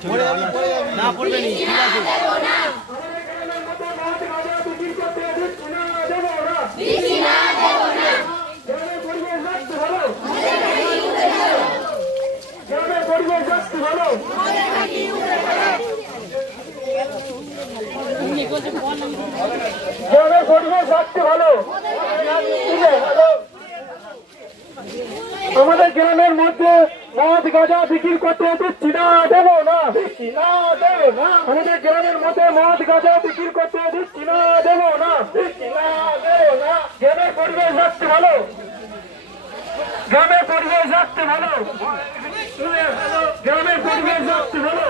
না পড়বে নি, ঠিক আছে। আমাদের গ্রামের মধ্যে মদ গাঁজা বিক্রি করতে দিচ্ছি না, দেবো না, দিচ্ছি না, দেবো না। আমাদের গ্রামের মধ্যে মদ গাঁজা বিক্রি করতে দিচ্ছি না, দেবো না, দিচ্ছি না, দেবো না। গ্রামের পরিবেশ রাখতে ভালো, গ্রামের পরিবেশ রাখতে ভালো, গ্রামের পরিবেশ রাখতে ভালো।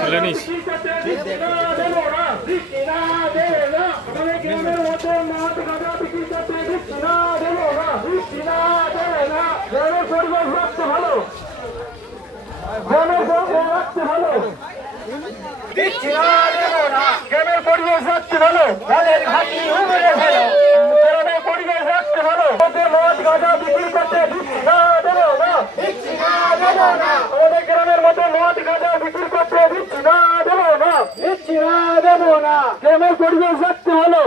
তুলে নিস। দেবো না, দিচ্ছি না, দেবো না। আমাদের গ্রামের মধ্যে মদ গাঁজা বিক্রি করতে দিচ্ছি না, দেবো না, দিচ্ছি না, দেবো না। গ্রামের পরিবেশ রাখতে ভালো, গ্রামের পরিবেশ রাখতে ভালো, দিচ্ছি না, দেবো না। গ্রামের পরিবেশ রাখতে ভালো, ধানের ঘাটি উড়ে ফেলো। গ্রামের পরিবেশ রাখতে ভালো, মদ গাঁজা বিক্রি করতে দিচ্ছি না, দেবো না, দিচ্ছি না, দেবো না। আমাদের গ্রামের মধ্যে মদ গাঁজা বিক্রি করতে দিচ্ছি না, দেবো না, দিচ্ছি না, দেবো না। গ্রামের পরিবেশ রাখতে ভালো,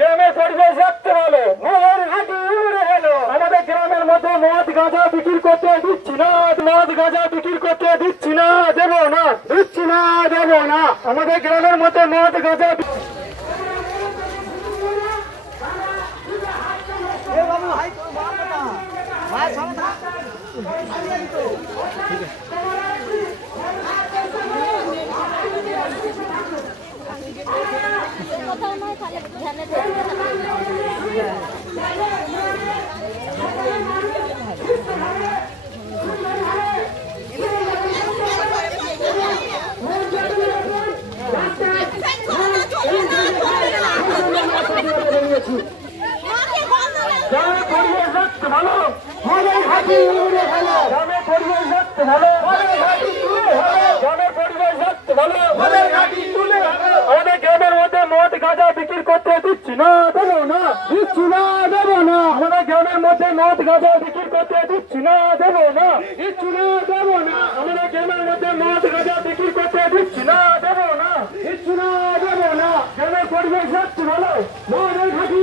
গ্রামের পরিবেশ রাখতে ভালো, মদের ঘাটি উড়ে ফেলো। আমাদের গ্রামের মধ্যে মদ গাঁজা বিক্রি করতে দিচ্ছি না, মদ গাঁজা বিক্রি করতে দিচ্ছি না, দেবো না, দিচ্ছি না, দেবো না। আমাদের গ্রামের মধ্যে মদ গাঁজা কোথাও নয়, তাহলে ধ্যানে ভালো, মদের ঘাটি উড়ে ফেলো। গ্রামের পরিবেশ রাখতে ভালো, মদের ঘাটি তুলে ফেলো। গ্রামের পরিবেশ রাখতে ভালো, মদের ঘাটি তুলে ফেলো। আমাদের গ্রামের মধ্যে মদ গাঁজা বিক্রি করতে দিচ্ছি না, দেবো না, দিচ্ছি না, দেবো না। আমাদের গ্রামের মধ্যে মদ গাঁজা বিক্রি করতে দিচ্ছি না, দেবো না, দিচ্ছি না, দেবো না। আমাদের গ্রামের মধ্যে মদ গাঁজা বিক্রি করতে দিচ্ছি না, দেবো না, দিচ্ছি না, দেবো না। গ্রামের পরিবেশ রাখতে ভালো, মদের ঘাটি